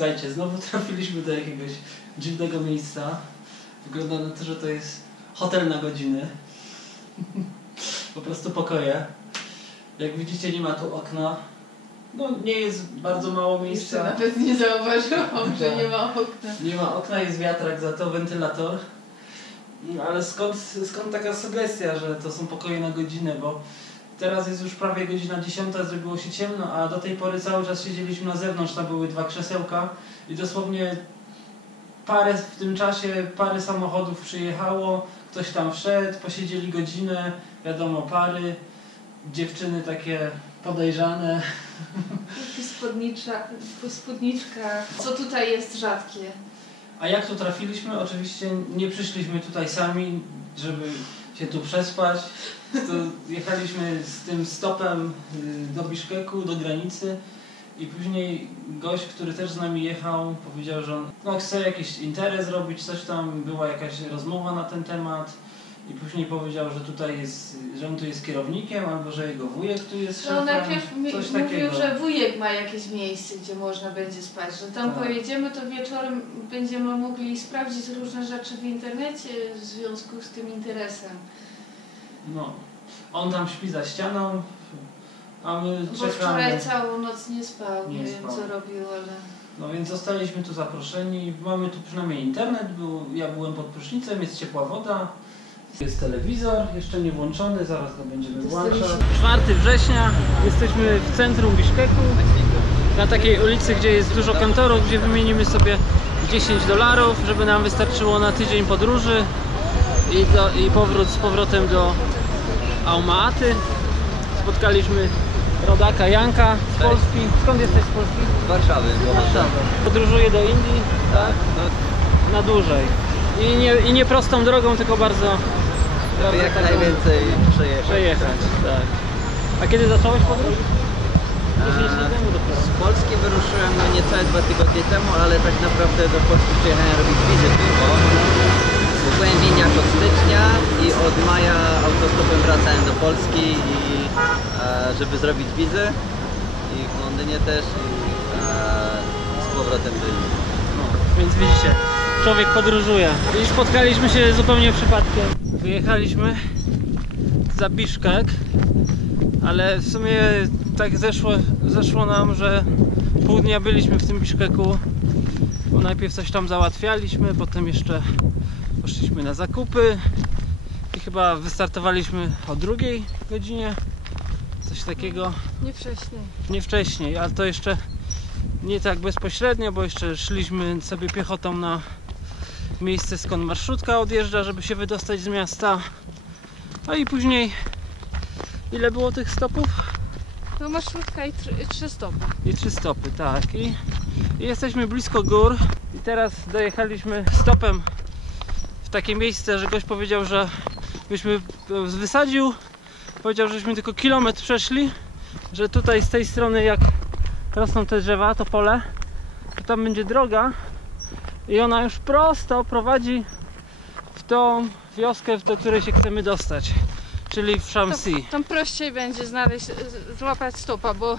Słuchajcie, znowu trafiliśmy do jakiegoś dziwnego miejsca. Wygląda na to, że to jest hotel na godziny. Po prostu pokoje. Jak widzicie, nie ma tu okna. No nie jest bardzo mało miejsca. Jeszcze nawet nie zauważyłam, że nie ma okna. Nie ma okna, jest wiatrak, za to wentylator. Ale skąd taka sugestia, że to są pokoje na godzinę, bo teraz jest już prawie godzina 10, zrobiło się ciemno, a do tej pory cały czas siedzieliśmy na zewnątrz, tam były 2 krzesełka i dosłownie w tym czasie parę samochodów przyjechało, ktoś tam wszedł, posiedzieli godzinę, wiadomo, pary, dziewczyny takie podejrzane. Po spódniczkach, co tutaj jest rzadkie. A jak tu trafiliśmy? Oczywiście nie przyszliśmy tutaj sami, żeby się tu przespać. To jechaliśmy z tym stopem do Biszkeku, do granicy i później gość, który też z nami jechał, powiedział, że on chce jakiś interes robić, coś tam, była jakaś rozmowa na ten temat i później powiedział, że tutaj jest, że on tu jest kierownikiem albo że jego wujek tu jest szefem. No najpierw coś mówił, że wujek ma jakieś miejsce, gdzie można będzie spać, że tam pojedziemy, to wieczorem będziemy mogli sprawdzić różne rzeczy w internecie w związku z tym interesem. No, on tam śpi za ścianą, a my bo czekamy. Wczoraj całą noc nie spał, nie wiem spał. co robił, ale... No więc zostaliśmy tu zaproszeni, mamy tu przynajmniej internet, ja byłem pod prysznicem, jest ciepła woda, jest telewizor, jeszcze nie włączony, zaraz go będziemy włączać. 4 września, jesteśmy w centrum Biszkeku, na takiej ulicy, gdzie jest dużo kantorów, gdzie wymienimy sobie $10, żeby nam wystarczyło na tydzień podróży i powrót z powrotem do Alma-Aty. Spotkaliśmy rodaka Janka z Polski. Skąd jesteś z Polski? Z Warszawy. Podróżuję do Indii, tak? Na dłużej. I nie prostą drogą, tylko bardzo jak najwięcej przejechać. Tak. A kiedy zacząłeś podróż? 10 lat temu dopiero. Z Polski wyruszyłem niecałe 2 tygodnie temu, ale tak naprawdę do Polski przyjechałem robić wizyty, bo byłem w Indiach od stycznia i od maja autostopem wracałem do Polski żeby zrobić wizy i w Londynie też i z powrotem do Indii. No, więc widzicie, człowiek podróżuje. I spotkaliśmy się zupełnie przypadkiem. Wyjechaliśmy za Biszkek, ale w sumie tak zeszło nam, że pół dnia byliśmy w tym Biszkeku, bo najpierw coś tam załatwialiśmy, potem jeszcze poszliśmy na zakupy i chyba wystartowaliśmy o 2 godzinie, coś takiego. Nie wcześniej, ale to jeszcze nie tak bezpośrednio, bo jeszcze szliśmy sobie piechotą na miejsce, skąd marszrutka odjeżdża, żeby się wydostać z miasta. No i później ile było tych stopów? No marszrutka i 3 stopy. I 3 stopy, tak. I jesteśmy blisko gór i teraz dojechaliśmy stopem w takie miejsce, że gość powiedział, że byśmy wysadził, powiedział, żeśmy tylko kilometr przeszli, że tutaj z tej strony jak rosną te drzewa, to pole, to tam będzie droga i ona już prosto prowadzi w tą wioskę, do której się chcemy dostać, czyli w Shamsi. Tam prościej będzie złapać stopa, bo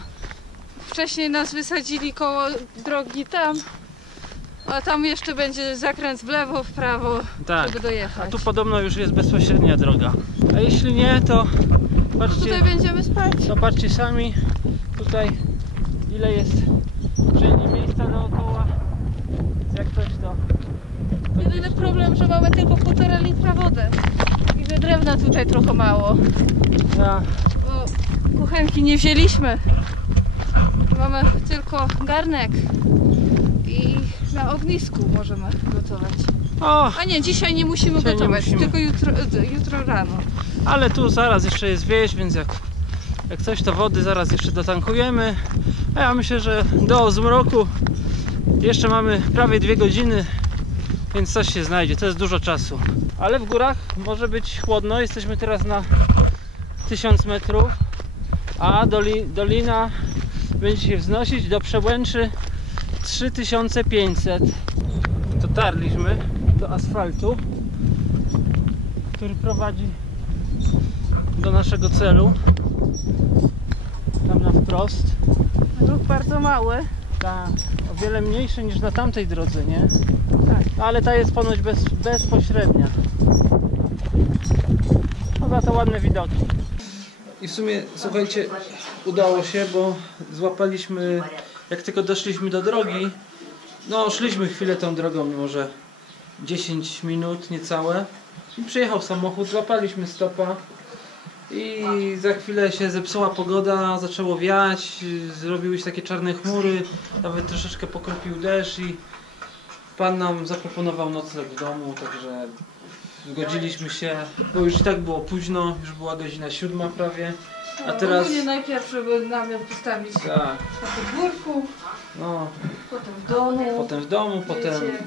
wcześniej nas wysadzili koło drogi tam, a tam jeszcze będzie zakręt w lewo, w prawo, tak, żeby dojechać. A tu podobno już jest bezpośrednia droga. A jeśli nie, to patrzcie, tutaj będziemy spać. To patrzcie sami, tutaj ile jest wszędzie miejsca dookoła. Jak coś to... Jedyny problem, że mamy tylko 1,5 litra wody i że drewna tutaj trochę mało. Ja. Bo kuchenki nie wzięliśmy. Mamy tylko garnek i na ognisku możemy gotować. O, A nie, dzisiaj nie musimy dzisiaj gotować, nie musimy. tylko jutro rano. ale tu zaraz jeszcze jest wieś, więc jak coś to wody zaraz jeszcze dotankujemy. A ja myślę, że do zmroku jeszcze mamy prawie 2 godziny, więc coś się znajdzie, to jest dużo czasu. Ale w górach może być chłodno, jesteśmy teraz na 1000 metrów, a dolina będzie się wznosić do Przełęczy 3500. Dotarliśmy do asfaltu, który prowadzi do naszego celu, tam na wprost. Ruch bardzo mały. Ta o wiele mniejsze niż na tamtej drodze, nie? Tak. Ale ta jest ponoć bezpośrednia. Chyba to ładne widoki. I w sumie, słuchajcie, udało się, bo złapaliśmy, jak tylko doszliśmy do drogi, no szliśmy chwilę tą drogą, może 10 minut niecałe i przyjechał samochód, złapaliśmy stopa i za chwilę się zepsuła pogoda, zaczęło wiać, zrobiły się takie czarne chmury, nawet troszeczkę pokropił deszcz i pan nam zaproponował nocleg w domu, także zgodziliśmy się, bo już i tak było późno, już była godzina 7 prawie, a teraz... Ogólnie najpierw, żeby namiot postawić Tak, na podwórku, no, potem w domu. potem w domu,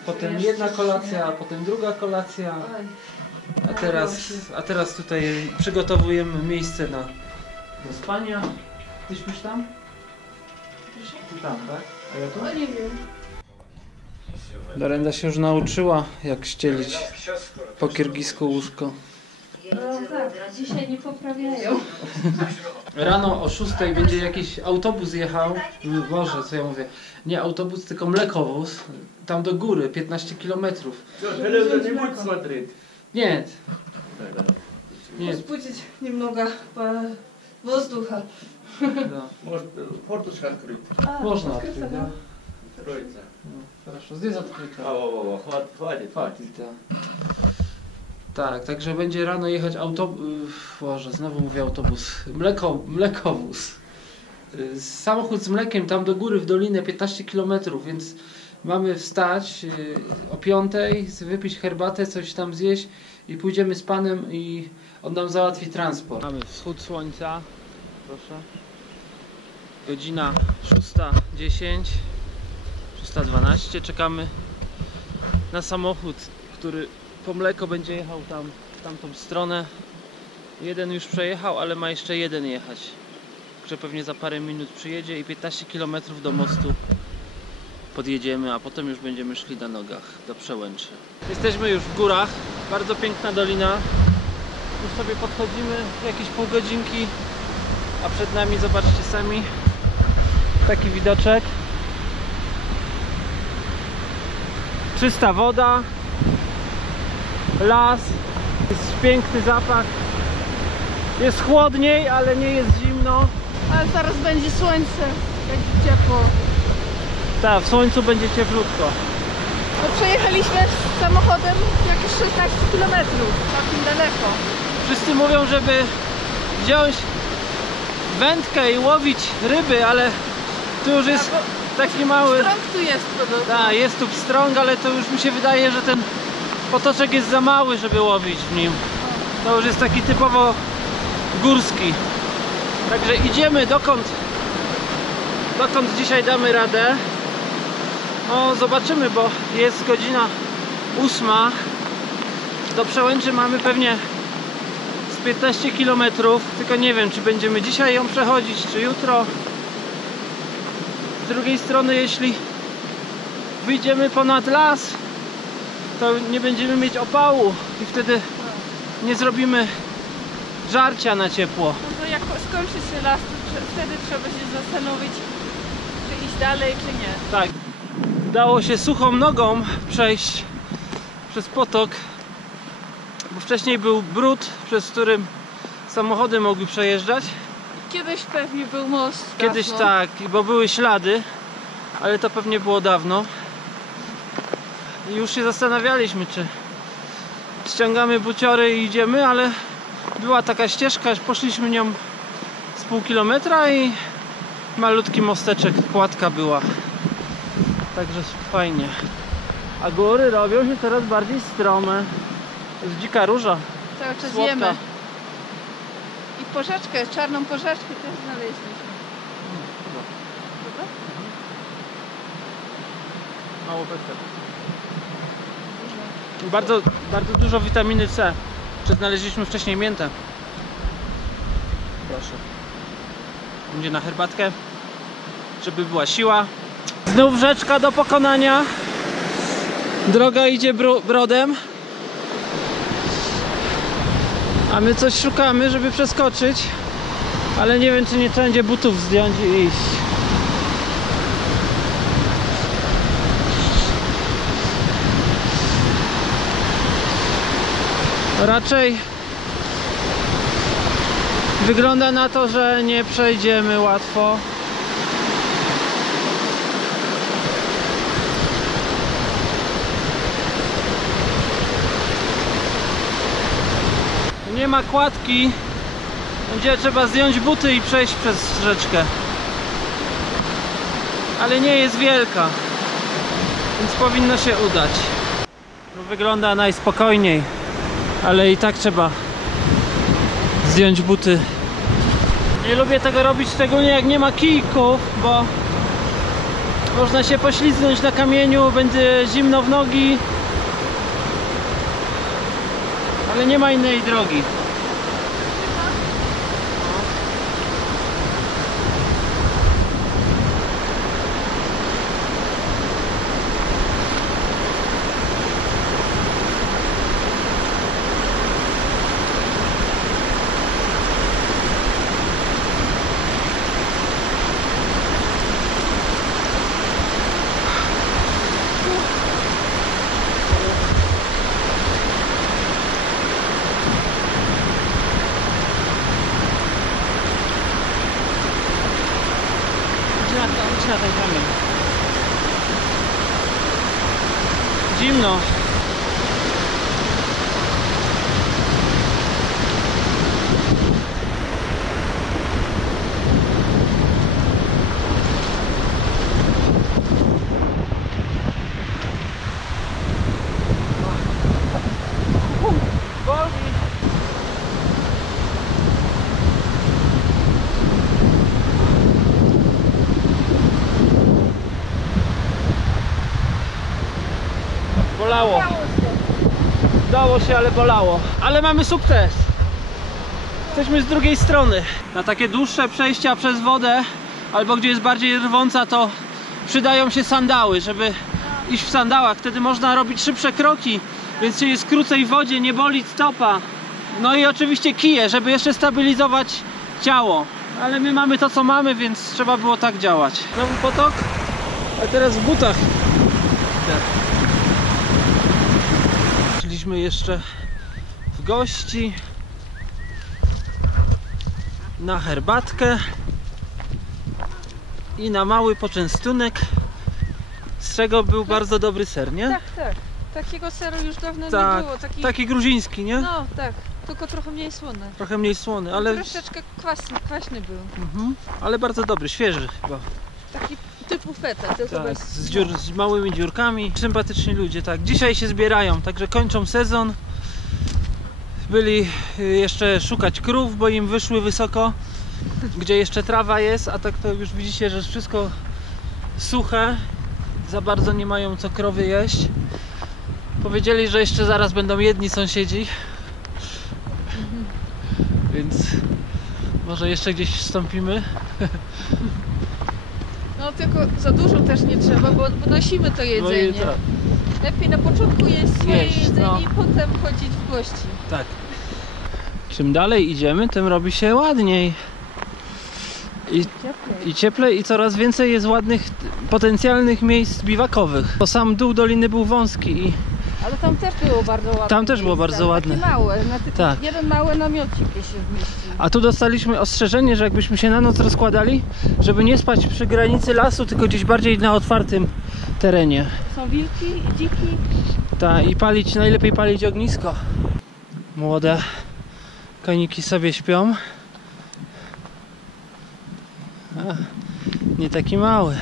potem jedna kolacja, a potem druga kolacja, Oj, a teraz tutaj przygotowujemy miejsce do spania. Ty śpisz tam? Ty tam, tak? A ja tu? no nie wiem. Darenda się już nauczyła, jak ścielić po kirgisku łóżko. No tak, dzisiaj nie poprawiają. Rano o 6 będzie jakiś autobus jechał, Boże, co ja mówię, nie autobus, tylko mlekowóz, tam do góry, 15 km. Nie. Nie. Rozpuścić немного воздуха. Да. Может, форточка открыть? Można открыто, odkryć, да. да? Откроется. No, хорошо, здесь открыто. Во-во-во, хватит. Хватит, да. Tak, także będzie rano jechać autobus, Boże, znowu mówię autobus, mlekowóz. Samochód z mlekiem tam do góry w dolinę 15 km, więc mamy wstać o 5, wypić herbatę, coś tam zjeść i pójdziemy z panem i on nam załatwi transport. Mamy wschód słońca, proszę. Godzina 6:10, 6:12, czekamy na samochód, który po mleko będzie jechał tam, w tamtą stronę. Jeden już przejechał, ale ma jeszcze jeden jechać. Także pewnie za parę minut przyjedzie i 15 km do mostu podjedziemy, a potem już będziemy szli na nogach do Przełęczy. Jesteśmy już w górach, bardzo piękna dolina. Już sobie podchodzimy jakieś pół godzinki, a przed nami, zobaczcie sami, taki widoczek. Czysta woda, las, jest piękny zapach. Jest chłodniej, ale nie jest zimno. Ale zaraz będzie słońce, będzie ciepło. Tak, w słońcu będzie cieplutko. No, przejechaliśmy samochodem jakieś 16 km, całkiem daleko. Wszyscy mówią, żeby wziąć wędkę i łowić ryby, ale tu już jest taki mały... Strąg tu jest podobno. Tak, jest tu pstrąg, ale to już mi się wydaje, że ten potoczek jest za mały, żeby łowić w nim. To już jest taki typowo górski. Także idziemy dokąd dzisiaj damy radę. No zobaczymy, bo jest godzina 8. Do Przełęczy mamy pewnie z 15 km. Tylko nie wiem, czy będziemy dzisiaj ją przechodzić, czy jutro. Z drugiej strony, jeśli wyjdziemy ponad las, to nie będziemy mieć opału i wtedy nie zrobimy żarcia na ciepło. No to jak skończy się las, to wtedy trzeba się zastanowić, czy iść dalej, czy nie. Tak, udało się suchą nogą przejść przez potok, bo wcześniej był brud, przez którym samochody mogły przejeżdżać. Kiedyś pewnie był most. Kiedyś dawno. tak, bo były ślady, ale to pewnie było dawno. I już się zastanawialiśmy, czy ściągamy buciory i idziemy, ale była taka ścieżka, poszliśmy nią z pół kilometra i malutki mosteczek, kładka była. Także fajnie. A góry robią się coraz bardziej strome. To jest dzika róża. Cały czas Słodka. jemy. I porzeczkę, czarną porzeczkę też znaleźliśmy. Dobra? Mało pestek. Bardzo dużo witaminy C. Znaleźliśmy wcześniej miętę. Proszę. Będzie na herbatkę, żeby była siła. Znów rzeczka do pokonania. Droga idzie brodem. A my coś szukamy, żeby przeskoczyć. Ale nie wiem, czy nie trzeba będzie butów zdjąć i iść. Raczej wygląda na to, że nie przejdziemy łatwo. Nie ma kładki, będzie trzeba zdjąć buty i przejść przez rzeczkę. Ale nie jest wielka, więc powinno się udać. No, wygląda najspokojniej, ale i tak trzeba zdjąć buty. Nie lubię tego robić, szczególnie jak nie ma kijków, bo można się poślizgnąć na kamieniu, będzie zimno w nogi. Ale nie ma innej drogi. Idź na ten kamień. Zimno. Bolało. Dało się, ale bolało. Ale mamy sukces. Jesteśmy z drugiej strony. Na takie dłuższe przejścia przez wodę, albo gdzie jest bardziej rwąca, to przydają się sandały, żeby iść w sandałach. Wtedy można robić szybsze kroki, więc się jest krócej w wodzie, nie boli stopa. No i oczywiście kije, żeby jeszcze stabilizować ciało. Ale my mamy to, co mamy, więc trzeba było tak działać. Znowu potok, a teraz w butach. Szliśmy jeszcze w gości na herbatkę i na mały poczęstunek, z czego był bardzo dobry ser, nie? Tak, tak. Takiego seru już dawno Tak, nie było. taki gruziński, nie? No tak, tylko trochę mniej słony. Trochę mniej słony, ale... Troszeczkę kwaśny był. Ale bardzo dobry, świeży chyba. Taki typu feta, tylko Tak, bez... z małymi dziurkami. Sympatyczni ludzie, tak. Dzisiaj się zbierają, także kończą sezon. Byli jeszcze szukać krów, bo im wyszły wysoko, gdzie jeszcze trawa jest, a tak to już widzicie, że jest wszystko suche. Za bardzo nie mają co krowy jeść. Powiedzieli, że jeszcze zaraz będą jedni sąsiedzi. Więc może jeszcze gdzieś wstąpimy. No tylko za dużo też nie trzeba, bo nosimy to jedzenie. tak. Lepiej na początku jeść swoje Jeść, jedzenie no. i potem chodzić w gości. Tak. Czym dalej idziemy, tym robi się ładniej. I cieplej, i coraz więcej jest ładnych, potencjalnych miejsc biwakowych. Bo sam dół doliny był wąski i Ale tam też było bardzo ładne. Tam też było bardzo ładne. Takie małe, Tak. jeden mały namiocik się zmieścił. A tu dostaliśmy ostrzeżenie, że jakbyśmy się na noc rozkładali, żeby nie spać przy granicy lasu, tylko gdzieś bardziej na otwartym terenie. Są wilki, dziki. Tak, i palić, najlepiej palić ognisko. Młode koniki sobie śpią. A, nie taki mały.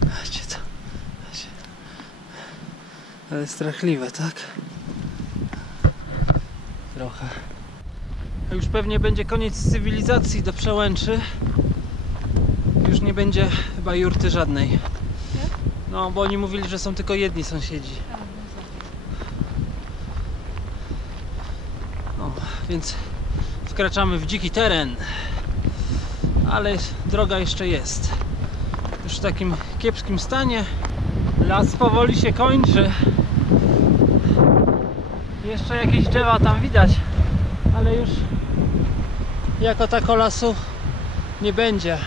Patrzcie co. Patrzcie. Ale strachliwe, tak? Trochę. A już pewnie będzie koniec cywilizacji do Przełęczy. Już nie będzie chyba jurty żadnej. No, bo oni mówili, że są tylko jedni sąsiedzi. No, więc wkraczamy w dziki teren. Ale droga jeszcze jest. Już w takim kiepskim stanie. Las powoli się kończy. Jeszcze jakieś drzewa tam widać, ale już jako tako lasu nie będzie.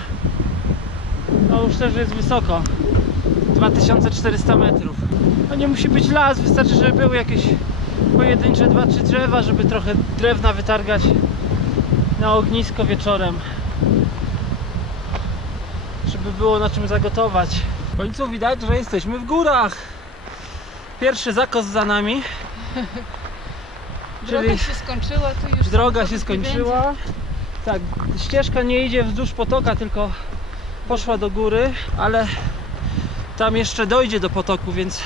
No już też jest wysoko. 2400 metrów. No nie musi być las, wystarczy, żeby były jakieś pojedyncze 2-3 drzewa, żeby trochę drewna wytargać na ognisko wieczorem, żeby było na czym zagotować. W końcu widać, że jesteśmy w górach. Pierwszy zakos za nami. Droga się skończyła, tu już Droga się samochodów nie skończyła. Tak, ścieżka nie idzie wzdłuż potoka, tylko poszła do góry, ale tam jeszcze dojdzie do potoku, więc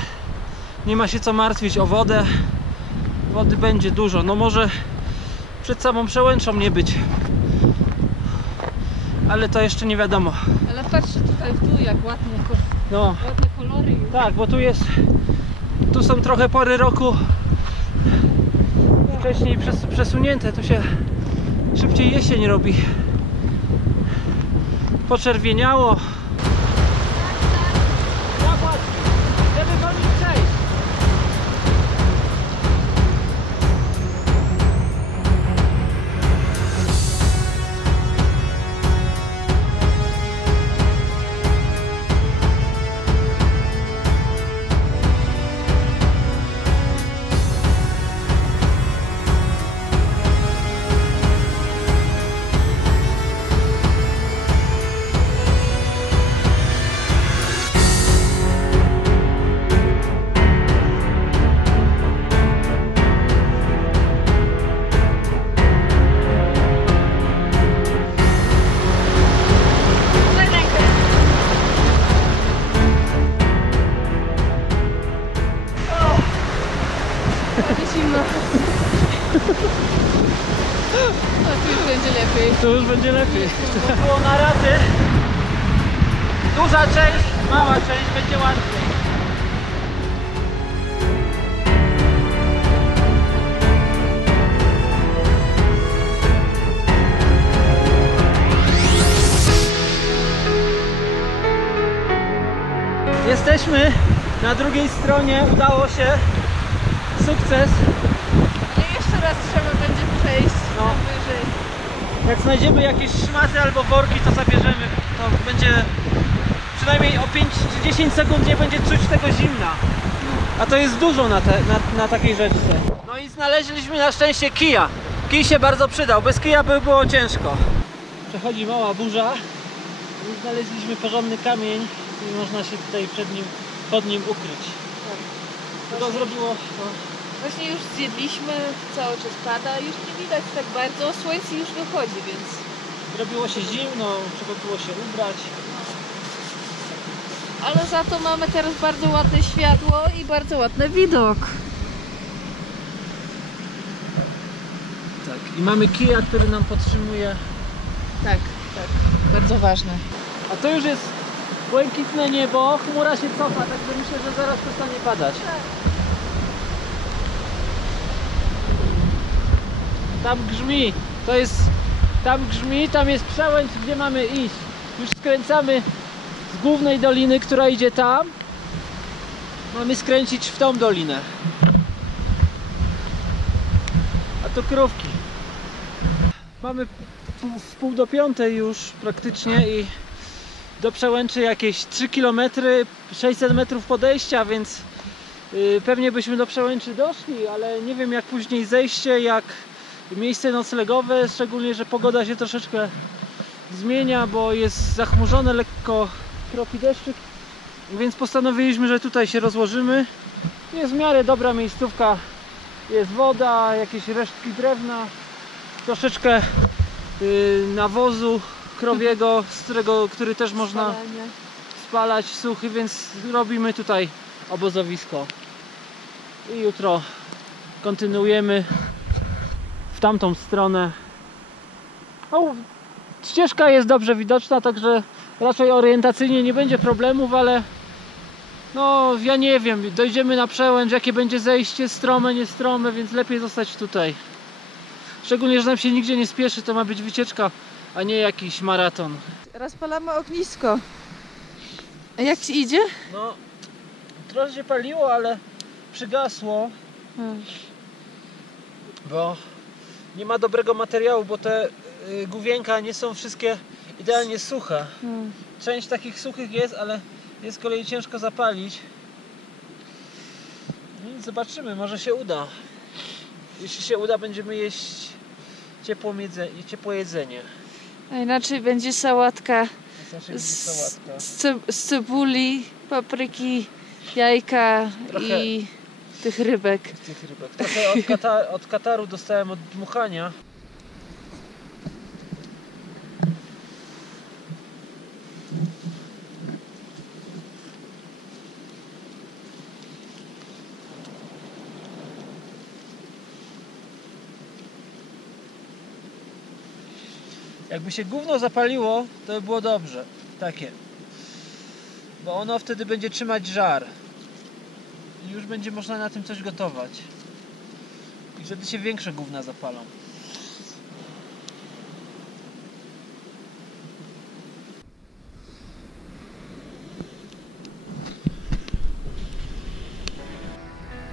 nie ma się co martwić o wodę. Wody będzie dużo, no może przed samą przełęczą nie być, ale to jeszcze nie wiadomo. będzie. Ale patrzcie tutaj w dół, jak ładnie, No ładne kolory już. tak, bo tu są trochę pory roku wcześniej przesunięte, tu się szybciej jesień robi. Poczerwieniało. Żeby koniec przejść. Zimno. A tu już będzie lepiej. To już będzie lepiej. Było na raty. Duża część, mała część będzie łatwiej. Jesteśmy na drugiej stronie, udało się. Sukces. Ale jeszcze raz trzeba będzie przejść No. wyżej. Jak znajdziemy jakieś szmaty albo worki, to zabierzemy. To będzie przynajmniej o 5 czy 10 sekund nie będzie czuć tego zimna. A to jest dużo na takiej rzeczce. No i znaleźliśmy na szczęście kija. Kij się bardzo przydał. Bez kija by było ciężko. Przechodzi mała burza. I znaleźliśmy porządny kamień i można się tutaj pod nim ukryć. To zrobiło... No. Właśnie już zjedliśmy, cały czas pada, już nie widać tak bardzo, słońce już wychodzi, więc... Zrobiło się zimno, trzeba było się ubrać. Ale za to mamy teraz bardzo ładne światło i bardzo ładny widok. Tak, i mamy kija, który nam podtrzymuje. Tak, tak, bardzo ważne. A to już jest błękitne niebo, chmura się cofa, także myślę, że zaraz przestanie padać. Tam grzmi, tam jest przełęcz, gdzie mamy iść. Już skręcamy z głównej doliny, która idzie tam. Mamy skręcić w tą dolinę. A to krówki. Mamy w pół do piątej już praktycznie i do przełęczy jakieś 3 km, 600 metrów podejścia, więc pewnie byśmy do przełęczy doszli, ale nie wiem jak później zejście, jak miejsce noclegowe, szczególnie, że pogoda się troszeczkę zmienia, bo jest zachmurzone, lekko kropi deszczyk, więc postanowiliśmy, że tutaj się rozłożymy. Jest w miarę dobra miejscówka, jest woda, jakieś resztki drewna, troszeczkę nawozu krowiego, który też można spalać, suchy, więc robimy tutaj obozowisko. I jutro kontynuujemy w tamtą stronę. No, ścieżka jest dobrze widoczna, także raczej orientacyjnie nie będzie problemów, ale no ja nie wiem, dojdziemy na przełęcz, jakie będzie zejście, strome, nie strome, więc lepiej zostać tutaj. Szczególnie, że nam się nigdzie nie spieszy, to ma być wycieczka, a nie jakiś maraton. Rozpalamy ognisko. A jak ci idzie? No, trochę się paliło, ale przygasło, bo nie ma dobrego materiału, bo te główienka nie są wszystkie idealnie suche. Część takich suchych jest, ale jest z kolei ciężko zapalić. No i zobaczymy, może się uda. Jeśli się uda, będziemy jeść ciepłe jedzenie. A inaczej będzie sałatka Znaczy będzie sałatka. z cebuli, papryki, jajka Trochę- i tych rybek. Z tych rybek. Trochę od kataru dostałem od dmuchania. Jakby się gówno zapaliło, to by było dobrze. Takie. Bo ono wtedy będzie trzymać żar. I już będzie można na tym coś gotować. I wtedy się większe gówna zapalą.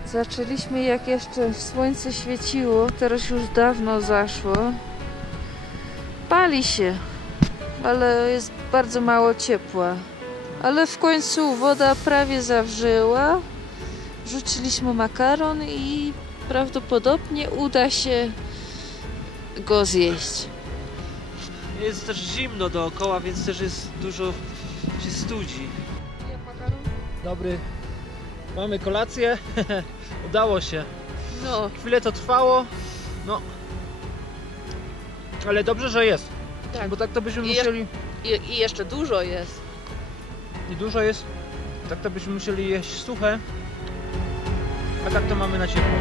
Zaczęliśmy jak jeszcze słońce świeciło, teraz już dawno zaszło. Pali się, ale jest bardzo mało ciepła. Ale w końcu woda prawie zawrzyła. Wrzuciliśmy makaron i prawdopodobnie uda się go zjeść. Jest też zimno dookoła, więc też jest dużo się studzi. Dobry. Mamy kolację. Udało się. No, Chwilę to trwało. No. Ale dobrze, że jest. tak. Bo tak to byśmy I musieli... I jeszcze dużo jest. I dużo jest. Tak to byśmy musieli jeść suche. A tak to mamy na ciepło.